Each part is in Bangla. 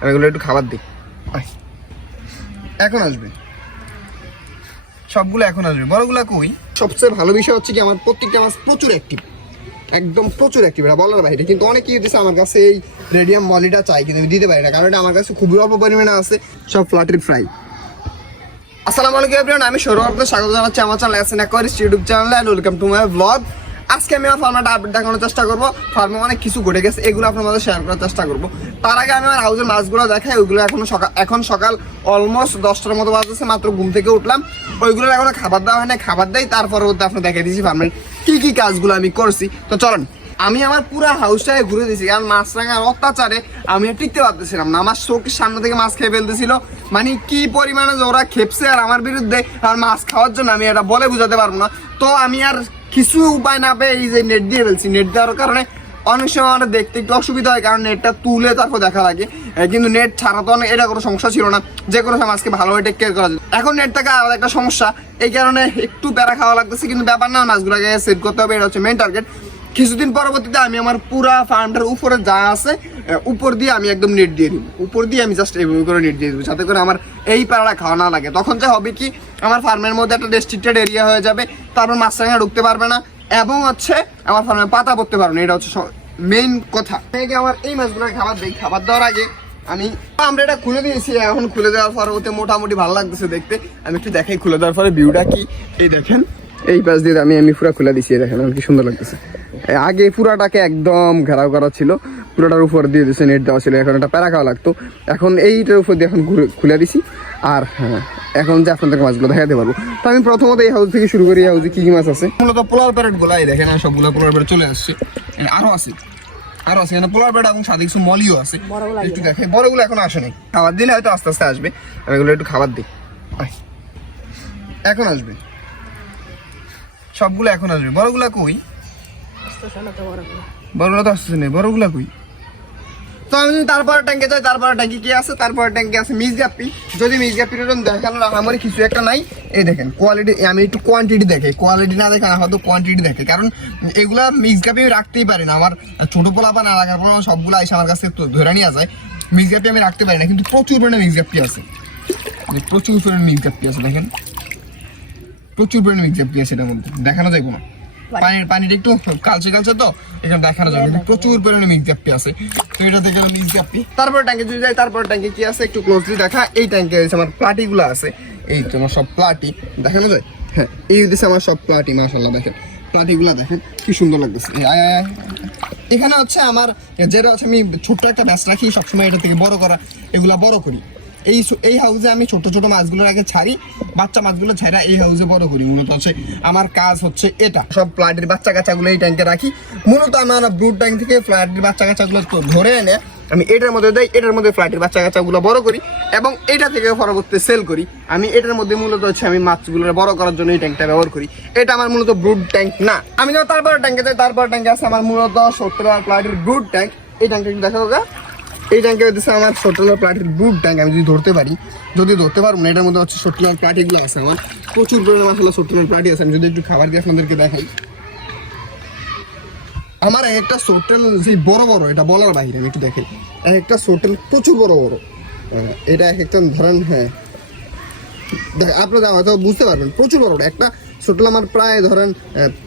আমি এগুলো একটু খাবার দিই। এখন আসবে। সবগুলো এখন আসবে। বড়গুলা কই? সবচেয়ে ভালো বিষয় হচ্ছে কি আমার প্রত্যেকটা মাছ প্রচুর অ্যাক্টিভ একদম প্রচুর অ্যাক্টিভ এটা বলার বাইরে। কিন্তু অনেকেই দিচ্ছে আমার কাছে এই রেডিয়াম মলিটা চাই কিন্তু আমি দিতে পারি না। কারণ এটা আমার কাছে খুবই অল্প পরিমাণে আছে সব ফ্লাটের ফ্রাই আসসালামু আলাইকুম এভরিওয়ান আমি সৌরভ আপনাদের স্বাগত জানাচ্ছি আমার channel SN aquarist YouTube channel and welcome to my blog আজকে আমি আমার ফার্মাটা আপডেট দেখানোর চেষ্টা করব। ফার্মে অনেক কিছু ঘটে গেছে এগুলো আপনার মধ্যে শেয়ার করার চেষ্টা করব। তার আগে আমি আমার হাউসের মাছগুলো দেখাই, ওইগুলো এখনও সকাল এখন সকাল অলমোস্ট দশটার মতো বাজতেছে, মাত্র ঘুম থেকে উঠলাম। ওইগুলোর এখনও খাবার দেওয়া হয় না খাবার দেয় তার পরবর্তী আপনি দেখে দিয়েছি ফার্মের কি কি কাজগুলো আমি করছি। তো চলেন, আমি আমার পুরো হাউসটাকে ঘুরে দিয়েছি কারণ মাছরাঙার অত্যাচারে আমি টিকতে পারতেছিলাম না। আমার চোখের সামনে থেকে মাছ খেয়ে ফেলতেছিল। মানে কি পরিমাণে ওরা খেপছে আর আমার বিরুদ্ধে আর মাছ খাওয়ার জন্য আমি এটা বলে বোঝাতে পারব না। তো আমি আর কিছু উপায় না পেয়ে এই যে নেট দিয়ে ফেলছি। নেট দেওয়ার কারণে অনেক সময় আমার দেখতে একটু অসুবিধা হয়, কারণ নেটটা তুলে তারপর দেখা লাগে কিন্তু নেট ছাড়া তো অনেক, এটা কোনো সমস্যা ছিল না। যে কোনো সময় মাছকে ভালোভাবে টেক কেয়ার করা যায়। এখন নেট থেকে আলাদা একটা সমস্যা। এই কারণে একটু প্যারা খাওয়া লাগতেছে, কিন্তু ব্যাপার না মাছগুলোকে সেট করতে হবে, এটা হচ্ছে মেন টার্গেট কিছুদিন পরবর্তীতে আমি আমার পুরা ফার্মটার উপরে যা আছে উপর দিয়ে আমি একদম নেট দিয়ে দিব। উপর দিয়ে আমি জাস্ট এইভাবে করে নেট দিয়ে দিব, যাতে করে আমার এই প্যারাটা খাওয়া না লাগে। তখন যা হবে কি, আমার ফার্মের মধ্যে একটা রেস্ট্রিক্টেড এরিয়া হয়ে যাবে, তারপর মাছরাঙা ঢুকতে পারবে না। এবং হচ্ছে আমার ফার্মে পাতা পড়তে পারবে না, এটা হচ্ছে মেইন কথা। মেয়েকে আমার এই মাছগুলো খাবার দিই, খাবার দেওয়ার আগে আমি আমরা এটা খুলে দিয়েছি, এখন খুলে দেওয়ার পরে ওতে মোটামুটি ভালো লাগতেছে দেখতে। আমি একটু দেখাই, খুলে দেওয়ার পরে ভিউটা কি? এই দেখেন, এই পাশ দিয়ে আমি আমি পুরা খুলে দিয়েছি দেখেন, আমার কি সুন্দর লাগতেছে। আগে পুরাটাকে একদম ঘেরাও করা ছিল। পুরোটার উপর দিয়ে দিয়েছে নেট দেওয়া ছিল। এখন একটা প্যারা খাওয়া লাগতো। এখন এইটার উপর দিয়ে এখন ঘুরে- খুলে দিছি। আর হ্যাঁ এখন যে আপনাদেরকে মাছগুলো দেখাতে পারব। তো আমি প্রথমত এই হাউস থেকে শুরু করি এই হাউসে কি কি মাছ আছে। মূলত পোলার প্যারেট গুলাই দেখেন আর সবগুলো পোলার প্যারেট চলে আসছে। এখানে আরও আছে। আরও আছে এখানে পোলার প্যারেট এবং সাথে কিছু মলিও আছে। একটু দেখে বড়গুলো এখন আসে নাই। খাবার দিলে হয়তো আস্তে আস্তে আসবে। আমি এগুলো একটু খাবার দিই। এখন আসবে। সবগুলো এখন আসবে। বড়গুলা কই? বড়গুলো তো আসতেছে না। বড়গুলা কই? তারপরে ট্যাঙ্কে যাই, তারপরে আছে? আছে যদি আমার কিছু একটা নাই। এই দেখেন কোয়ালিটি আমি একটু দেখে কোয়ালিটি না দেখে হয়তো কোয়ান্টিটি দেখে। কারণ রাখতেই পারি না। আমার ছোট পোলা বা না রাখার পর সবগুলো এসে আমার কাছে ধরে নিয়ে যায়। মিক্স আমি রাখতে পারি না, কিন্তু প্রচুর পরিমাণে মিক্স আছে। মানে প্রচুর পরিমাণে মিক্স আছে, দেখেন। প্রচুর পরিমাণে মিক্স আছে এটার মধ্যে। দেখানো যাবে না। পানির পানিটা একটু কালচে কালচে তো এখানে দেখানো যাবে প্রচুর পরিমাণে মিক্স গাপ্পি আছে। তো এটা থেকে মিক্স গাপ্পি তারপর ট্যাঙ্কে যদি যাই তারপর ট্যাঙ্কে কি আছে? একটু ক্লোজলি দেখা। এই ট্যাঙ্কে হচ্ছে আমার প্লাটিগুলো আছে। এই তো আমার সব প্লাটি। দেখানো যায়? হ্যাঁ এই হচ্ছে আমার সব প্লাটি মাশাল্লাহ দেখেন। প্লাটিগুলো দেখেন কি সুন্দর লাগতেছে। আয়। এখানে হচ্ছে আমার যেটা হচ্ছে আমি ছোট্ট একটা ব্যাস রাখি সবসময় এটা থেকে বড় করা। এগুলা বড় করি। এই এই হাউসে আমি ছোট ছোট মাছগুলোর আগে ছাড়ি, বাচ্চা মাছগুলো ছাড়া এই হাউসে বড় করি। মূলত হচ্ছে আমার কাজ হচ্ছে এটা। সব ফ্লাটের বাচ্চা কাচ্চাগুলো এই ট্যাঙ্কে রাখি। মূলত আমার ব্রুড ট্যাঙ্ক থেকে ফ্লাটের বাচ্চা কাচ্চাগুলো ধরে এনে আমি এটার মধ্যে দেই, এটার মধ্যে ফ্লাটের বাচ্চা কাচ্চাগুলো বড় করি এবং এটা থেকে পরবর্তী সেল করি। আমি এটার মধ্যে মূলত হচ্ছে আমি মাছগুলো বড় করার জন্য এই ট্যাঙ্কটা ব্যবহার করি। এটা আমার মূলত ব্রুড ট্যাঙ্ক না। আমি যখন তারপর ট্যাঙ্কে যাই তারপর ট্যাঙ্কে আছে আমার মূলত সত্তর ফ্লাটের ব্রুড ট্যাঙ্ক এই ট্যাঙ্কটা গা। এই ট্যাঙ্কে হচ্ছে আমার সট্টলার প্লাটির বুট ট্যাঙ্ক আমি যদি ধরতে পারি, যদি ধরতে পারব না, এটার মধ্যে হচ্ছে সট্টলার প্লাটিগুলো আছে আমার। প্রচুর পরিমাণে মাসালা সট্টলার প্লাটি আছে, আমি যদি একটু খাবার দিয়ে আপনাদেরকে দেখাই। আমার এক একটা সোটেল যে বড় বড়, এটা বলার বাইরে, আমি একটু দেখি। এক একটা সোটেল প্রচুর বড় বড়। এটা এক একটা, ধরেন হ্যাঁ। আপনারা হয়তো বুঝতে পারবেন, প্রচুর বড়। একটা সোটেল আমার প্রায়, ধরেন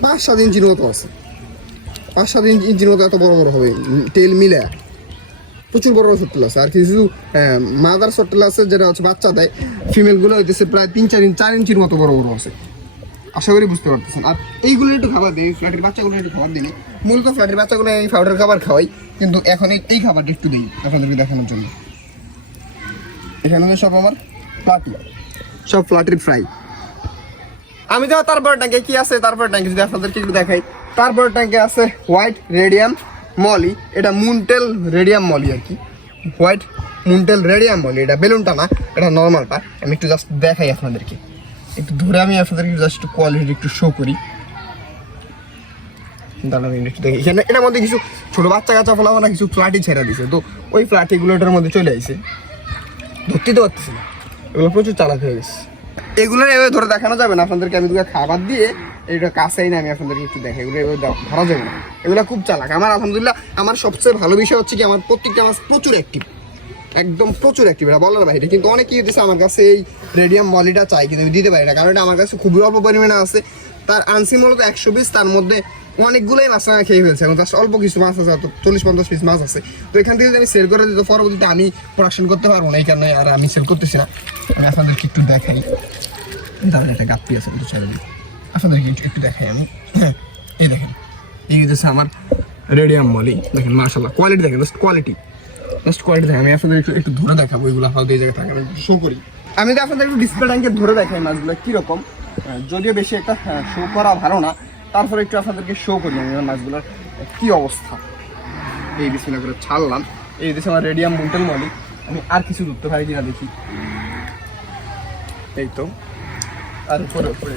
পাঁচ সাত ইঞ্চির মতো আছে। পাঁচ সাত ইঞ্চি ইঞ্চির মতো এত বড় বড় হবে তেল মিলে প্রচুর বড় বড় সট্টেল আছে আর কিছু মাদার সট্টেল আছে যেটা হচ্ছে বাচ্চা দেয় ফিমেলগুলো হইতেছে প্রায় তিন, চার ইঞ্চ, চার ইঞ্চির মতো বড় বড় আছে। আশা করি বুঝতে পারতেছেন। আর এইগুলো একটু খাবার দিই ফ্ল্যাটের বাচ্চাগুলো একটু খাবার দিই। মূলত ফ্ল্যাটের বাচ্চাগুলো আমি পাউডার খাবার খাওয়াই, কিন্তু এখন এই- খাবারটা একটু দিই আপনাদেরকে দেখানোর জন্য। এখানে সব আমার প্লাটি সব ফ্ল্যাটের ফ্রাই আমি যাও তারপর ট্যাঙ্কে কি আছে? তারপর ট্যাঙ্কে যদি আপনাদেরকে একটু দেখাই তারপর ট্যাঙ্কে আছে হোয়াইট রেডিয়াম মলি, এটা মুনটেল রেডিয়াম মলি আর কি। হোয়াইট মুনটেল রেডিয়াম মলি, এটা বেলুনটা না, এটা নর্মালটা আমি একটু জাস্ট দেখাই আপনাদেরকে। একটু ধরে আমি আপনাদেরকে জাস্ট একটু কোয়ালিটি একটু শো করি। এটার মধ্যে কিছু ছোট বাচ্চা কাচ্চা ফলাফল না কিছু ফ্ল্যাটই ছেড়ে দিছে। তো ওই ফ্ল্যাটিগুলো এটার মধ্যে চলে আসে ধরতে তো পারতেছি না। এগুলো প্রচুর চালাক হয়ে গেছে। এগুলো এভাবে ধরে দেখানো যাবে না। আপনাদেরকে আমি দুটো খাবার দিয়ে এটা কাছেই না, আমি আপনাদেরকে একটু দেখে এগুলো দেওয়া- ধরা যাবে না। এগুলো খুব চালাক। আমার আলহামদুলিল্লাহ, আমার সবচেয়ে ভালো বিষয় হচ্ছে কি, আমার প্রত্যেকটা মাছ প্রচুর অ্যাক্টিভ একদম প্রচুর অ্যাক্টিভ এটা বলার বাইরে। কিন্তু অনেকেই দিচ্ছে আমার কাছে এই রেডিয়াম মলিটা চাই কিন্তু আমি দিতে পারি না। কারণ এটা আমার কাছে খুবই অল্প পরিমাণে আছে। তার আনসি মূলত একশো পিস তার মধ্যে অনেকগুলোই মাছ না খেয়ে ফেলছে। এবং তার অল্প কিছু মাছ আছে চল্লিশ, পঞ্চাশ পিস মাছ আছে। তো এখান থেকে যদি আমি সেল করে দিই, তো পরবর্তীতে আমি প্রোডাকশন করতে পারব না, এই কারণে আর আমি সেল করতেছি না। আমি আপনাদেরকে একটু দেখাই। দাঁড়ান, একটা গাপ্পি আছে একটু ছেড়ে দিই আপনাদেরকে একটু দেখাই আমি। হ্যাঁ এই দেখেন। এই হচ্ছে আমার রেডিয়াম মলি দেখেন মার্শাল্লাহ কোয়ালিটি দেখেন জাস্ট কোয়ালিটি জাস্ট কোয়ালিটি দেখেন। আমি আপনাদের একটু একটু ধরে দেখাবো এগুলো আপনাদের এই জায়গায় থাকে আমি শো করি। আমি যদি আপনাদের একটু ডিসপ্লে ট্যাঙ্কে ধরে দেখাই মাছগুলো, কীরকম? যদিও বেশি একটা শো করা ভালো না। তারপরে একটু আপনাদেরকে শো করি আমি মাছগুলোর কী অবস্থা। এই বিছানা করে ছাড়লাম। এই দিচ্ছে আমার রেডিয়াম বুন্টেল মলি আমি আর কিছু ধরতে পারি কিনা দেখি। এই তো। আর উপরে উপরে।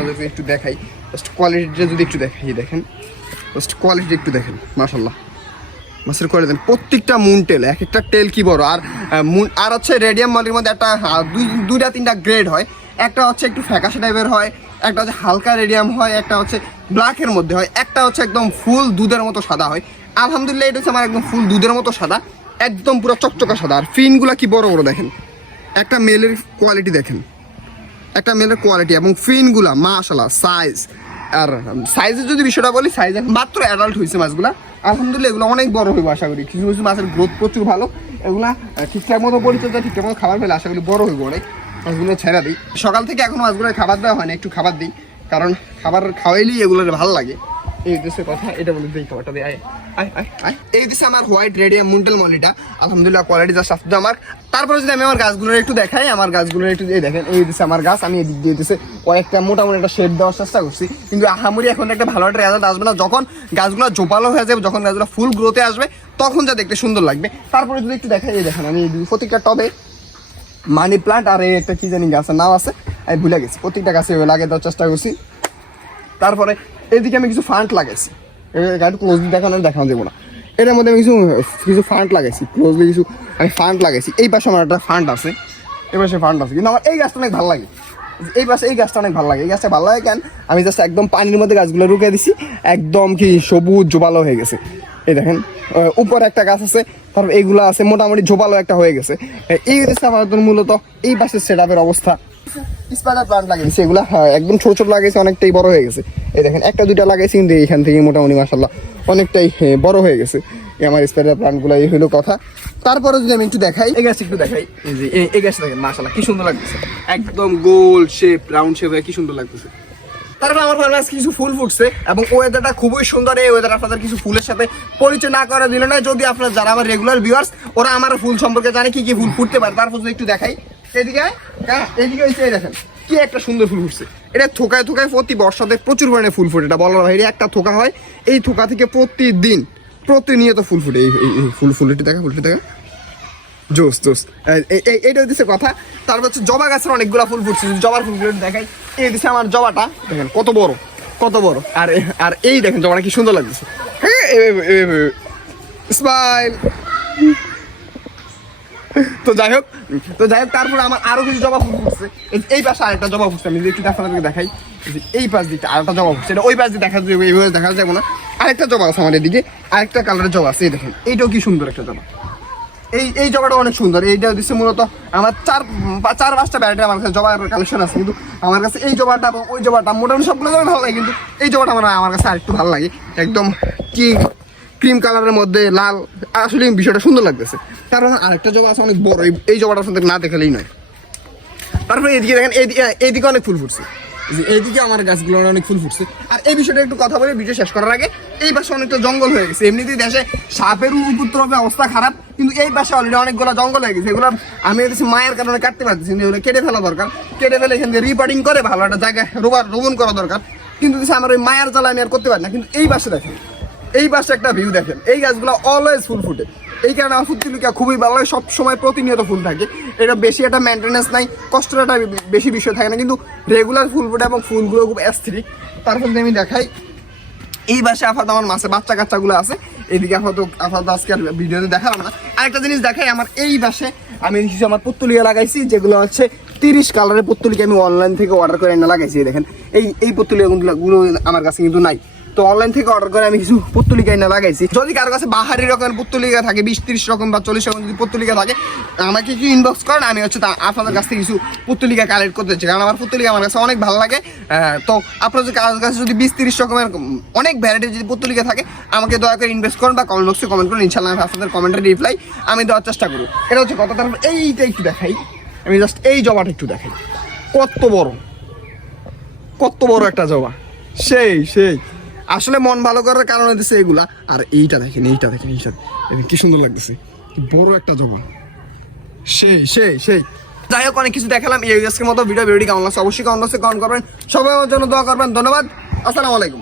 আপনাদেরকে একটু দেখাই। জাস্ট কোয়ালিটিটা যদি একটু দেখাই, দেখেন। জাস্ট কোয়ালিটি একটু দেখেন মাশাল্লাহ মাছের কোয়ালিটি প্রত্যেকটা মুন টেল এক একটা টেল কি বড়? আর মুন আর হচ্ছে রেডিয়াম মালির মধ্যে একটা দুই, দুইটা, তিনটা গ্রেড হয়। একটা হচ্ছে একটু ফ্যাকাশে টাইপের হয়, একটা হচ্ছে হালকা রেডিয়াম হয়, একটা হচ্ছে ব্ল্যাকের মধ্যে হয়, একটা হচ্ছে একদম ফুল দুধের মতো সাদা হয়। আলহামদুলিল্লাহ, এটা হচ্ছে আমার একদম ফুল দুধের মতো সাদা, একদম পুরো চকচকা সাদা। আর ফিনগুলো কি বড় বড় দেখেন? একটা মেলের কোয়ালিটি দেখেন। একটা মেলের কোয়ালিটি এবং ফিনগুলা মাশাল্লাহ সাইজ আর সাইজের যদি বিষয়টা বলি সাইজ মাত্র অ্যাডাল্ট হয়েছে মাছগুলা। আলহামদুলিল্লাহ, এগুলো অনেক বড় হইব, আশা করি। কিছু কিছু মাছের গ্রোথ প্রচুর ভালো। এগুলা ঠিকঠাক মতো পরিচর্যা, ঠিকঠাক মতো খাবার পেলে আশা করি বড় হইব অনেক। মাছগুলো ছেড়া দিই। সকাল থেকে এখন মাছগুলো খাবার দেওয়া হয় না, একটু খাবার দিই। কারণ খাবার খাওয়াইলেই এগুলোর ভালো লাগে। এই কথা, এটা আয় আয় আয় এই আমার হোয়াইট মলিটা আলহামদুলিল্লাহ আমার তারপরে যদি আমি আমার একটু দেখাই, আমার একটু এই আমার গাছ, আমি মোটামুটি একটা শেড দেওয়ার চেষ্টা করছি। কিন্তু এখন একটা ভালো একটা যখন গাছগুলো জোপালো হয়ে যাবে, যখন গাছগুলো ফুল গ্রোথে আসবে, তখন যা দেখতে সুন্দর লাগবে। তারপরে যদি একটু দেখাই, এই দেখেন, আমি এই প্রত্যেকটা টবে মানি প্লান্ট আর এই একটা কি জানি গাছের নাম আছে, আমি ভুলে গেছি। প্রত্যেকটা গাছে লাগিয়ে দেওয়ার চেষ্টা করছি। তারপরে এদিকে আমি কিছু ফান্ড লাগাইছি। গাড়ি ক্লোজলি দেখানো দেখানো দেবো না। এটার মধ্যে আমি কিছু কিছু ফান্ড লাগাইছি। ক্লোজলি কিছু, আমি ফান্ড লাগাইছি। এই পাশে আমার একটা ফান্ড আছে। এই পাশে ফান্ড আছে। কিন্তু আমার এই গাছটা অনেক ভালো লাগে। এই পাশে, এই গাছটা অনেক ভালো লাগে। এই গাছটা ভালো লাগে কেন? আমি জাস্ট একদম পানির মধ্যে গাছগুলো রুকে দিছি। একদম কি সবুজ, জোবালো হয়ে গেছে। এই দেখেন উপরে একটা গাছ আছে। তারপর এইগুলো আছে। মোটামুটি ঝোপালো একটা হয়ে গেছে। এই হচ্ছে মূলত এই পাশের সেট অবস্থা। হ্যাঁ, অনেকটাই বড় হয়ে গেছে। একটা দুইটা থেকে মোটামুটি অনেকটাই বড় হয়ে গেছে। আমার কথা। তারপরে যদি আমি একটু দেখাই একটু দেখাই। একদম গোল শেপ রাউন্ড শেপ কি সুন্দর লাগতেছে। আমার কিছু ফুল ফুটছে এবং ওয়েদারটা খুবই সুন্দর। আপনাদের কিছু ফুলের সাথে পরিচয় না করা দিল না যদি আপনার যারা আমার রেগুলার ভিউয়ার্স ওরা আমার ফুল সম্পর্কে জানে কি কি ফুল ফুটতে পারে। তারপর যদি একটু দেখাই এদিকে হ্যাঁ এদিকে হচ্ছে এই দেখেন, কি একটা সুন্দর ফুল ফুটছে। এটা থোকায় থোকায় প্রতি বর্ষাতে প্রচুর পরিমাণে ফুল ফুটে, এটা বলার বাইরে একটা থোকা হয়, এই থোকা থেকে প্রতিদিন, প্রতিনিয়ত ফুল ফুটে। এই ফুল ফুলটি দেখা ফুলটি দেখা। জোস জোস। এই- এই- এই- এইটা হচ্ছে কথা। তারপর হচ্ছে জবা গাছের অনেকগুলো ফুল ফুটছে জবার ফুলগুলো দেখাই। এই দিচ্ছে আমার জবাটা, দেখেন, কত বড় কত বড়। আর আর এই দেখেন জবাটা কি সুন্দর লাগতেছে। হ্যাঁ স্মাইল তো যাই হোক, তো যাই হোক, তারপরে আমার আরও কিছু জবা ফুল ফুটছে এই- পাশে আরেকটা জবা ফুটছে আমি একটু আপনাদেরকে দেখাই। এই পাশ দিকটা আরেকটা জবা ফুটছে এটা ওই পাশ দিয়ে দেখা যাবে এইভাবে দেখা যাবে না। আরেকটা জবা আছে আমার এদিকে আরেকটা কালারের জবা আছে, এই দেখেন, এইটাও কি সুন্দর একটা জবা এই এই জবাটা অনেক সুন্দর, এইটা দিচ্ছে মূলত আমার চার চার পাঁচটা ব্যাটারি আমার কাছে জবার কালেকশন আছে, কিন্তু আমার কাছে এই জবাটা ওই জবাটা মোটামুটি সবগুলো ভালো লাগে, কিন্তু এই জবাটা আমার আমার কাছে আরেকটু ভালো লাগে। একদম কি ক্রিম কালারের মধ্যে লাল। আসলে বিষয়টা সুন্দর লাগতেছে। তার আমার আরেকটা জবা আছে অনেক বড়, এই- জবাটা আপনাদের না দেখালেই নয়। তারপরে এদিকে দেখেন এদিকে অনেক ফুল ফুটছে। এইদিকে আমার গাছগুলো অনেক ফুল ফুটছে। আর এই বিষয়টা একটু কথা বলে ভিডিও শেষ করার আগে, এই পাশে অনেকটা জঙ্গল হয়ে গেছে। এমনিতেই দেশে সাপের উপদ্রবে অবস্থা খারাপ, কিন্তু এই পাশে অলরেডি অনেকগুলো জঙ্গল হয়ে গেছে। এগুলো আমি দেখছি মায়ের কারণে কাটতে পারতেছি এগুলো কেটে ফেলা দরকার। কেটে ফেলে এখান থেকে রিপার্টিং করে ভালো একটা জায়গায় রোবার রোপণ করা দরকার। কিন্তু আমার ওই মায়ের জ্বালা আমি আর করতে পারি না। কিন্তু এই পাশে দেখেন এই পাশে একটা ভিউ দেখেন। এই গাছগুলো অলওয়েজ ফুল ফুটে। এই কারণে আমার ফুলতুলিকা খুবই ভালো লাগে। সবসময় প্রতিনিয়ত ফুল থাকে। এটা বেশি একটা মেনটেন্যান্স নাই কষ্টের একটা বেশি বিষয় থাকে না, কিন্তু রেগুলার ফুল ফুটে এবং ফুলগুলো খুব অ্যাস্থেটিক তারপর যদি আমি দেখাই, এই বাসে আপাতত আমার মাসে বাচ্চা কাচ্চাগুলো আছে। এইদিকে আপাতত আপাতত আজকে আর ভিডিওতে দেখালাম না। আরেকটা জিনিস দেখাই, আমার এই বাসে আমি কিছু আমার পুত্তলিকা লাগাইছি, যেগুলো হচ্ছে তিরিশ কালারের পুত্তলিকা আমি অনলাইন থেকে অর্ডার করে এনে লাগাইছি দেখেন। এই এই পুত্তলিকাগুলো আমার কাছে কিন্তু নাই। তো অনলাইন থেকে অর্ডার করে আমি কিছু পুত্তলিকা এনে লাগাইছি। যদি কারও কাছে বাহারি রকমের পুত্তলিকা থাকে বিশ তিরিশ রকম বা চল্লিশ রকম যদি পুত্তলিকা থাকে, আমাকে কি ইনবক্স করেন, আমি হচ্ছে আপনাদের কাছ থেকে কিছু পুত্তলিকা কালেক্ট করতে চাই। কারণ আমার পুত্তলিকা আমার কাছে অনেক ভালো লাগে। তো আপনার যদি কারোর কাছে যদি বিশ তিরিশ রকমের অনেক ভ্যারাইটির যদি পুত্তলিকা থাকে, আমাকে দয়া করে ইনভেস্ট করুন বা কমেন্ট বক্সে কমেন্ট করুন। ইনশাল্লাহ আমি আপনাদের কমেন্টের রিপ্লাই আমি দেওয়ার চেষ্টা করব। এটা হচ্ছে কত তারপর এইটা একটু দেখাই। আমি জাস্ট এই জবাটা একটু দেখাই। কত বড়। কত বড় একটা জবা। সেই সেই। আসলে মন ভালো করার কারণ হচ্ছে এগুলা। আর এইটা দেখেন এইটা দেখেন এইটা। দেখেন কি সুন্দর লাগতেছে। বড় একটা জবান। সেই সেই সেই। যাই হোক, অনেক কিছু দেখালাম। এই আজকের মতো ভিডিও। ভিডিওটি কেমন লাগছে অবশ্যই কমেন্ট বক্সে কমেন্ট করবেন। সবাই আমার জন্য দোয়া করবেন। ধন্যবাদ। আসসালামু আলাইকুম।